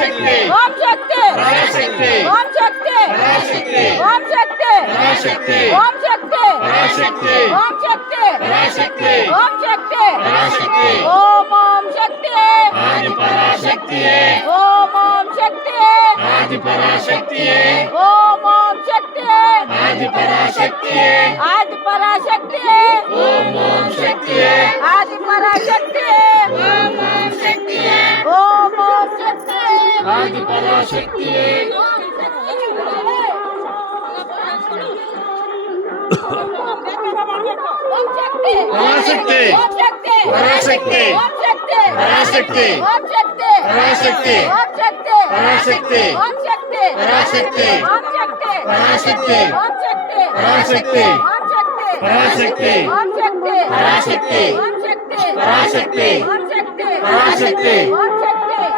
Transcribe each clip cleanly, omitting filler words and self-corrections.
ಪರಾಶಕ್ತಿ ಓಂ ಶಕ್ತಿ ಪರಾಶಕ್ತಿ ಓಂ ಶಕ್ತಿ ಪರಾಶಕ್ತಿ ಓಂ ಶಕ್ತಿ ಪರಾಶಕ್ತಿ ಓಂ ಶಕ್ತಿ ಪರಾಶಕ್ತಿ ಓಂ ಶಕ್ತಿ ಪರಾಶಕ್ತಿ ಓಂ ಶಕ್ತಿ ಪರಾಶಕ್ತಿ ಓಂ ಓಂ ಶಕ್ತಿ ಆದಿ ಪರಾಶಕ್ತಿಯೇ ಓಂ ಓಂ ಶಕ್ತಿ ಆದಿ ಪರಾಶಕ್ತಿಯೇ ಓಂ ಓಂ ಶಕ್ತಿ ಆದಿ ಪರಾಶಕ್ತಿಯೇ ಆದಿ ಪರಾಶಕ್ತಿ ಓಂ ಓಂ ಶಕ್ತಿಯೇ ಆದಿ ಪರಾಶಕ್ತಿ ಓಂ ಓಂ ಶಕ್ತಿಯೇ ಓಂ ಓಂ ಶಕ್ತಿ ಆದಿ ಪರಾಶಕ್ತಿಯೇ Om Shakti Parashakti Om Shakti Parashakti Om Shakti Parashakti Om Shakti Parashakti Om Shakti Parashakti Om Shakti Parashakti Om Shakti Parashakti Om Shakti Parashakti Om Shakti Parashakti Om Shakti Parashakti Om Shakti Parashakti Om Shakti Parashakti Om Shakti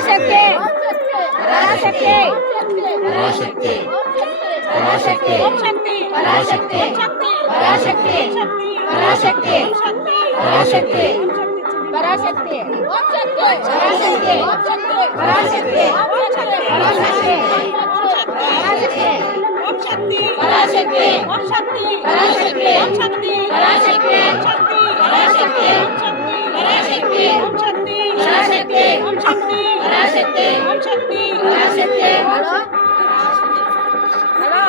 Parashakti Om Shakti Parashakti Om Shakti Parashakti Parashakti Parashakti Parashakti Om Shakti Parashakti Parashakti Parashakti Parashakti Parashakti Om Shakti Parashakti Om Shakti Parashakti Parashakti Om Shakti Parashakti Om Shakti Parashakti Parashakti Om Shakti Parashakti Om Shakti Parashakti Om Shakti Parashakti Om Shakti Parashakti hello hello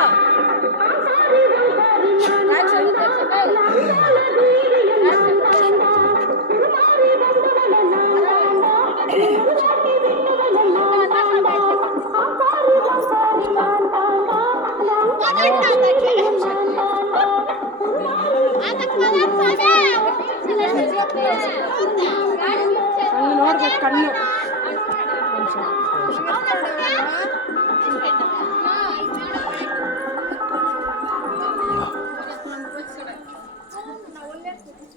ನೋಡ್ಬೇಕು ಕಣ್ಣು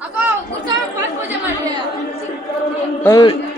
ಅಕ್ಕ ಪೂಜೆ ಮಾಡಿ ಏಯ್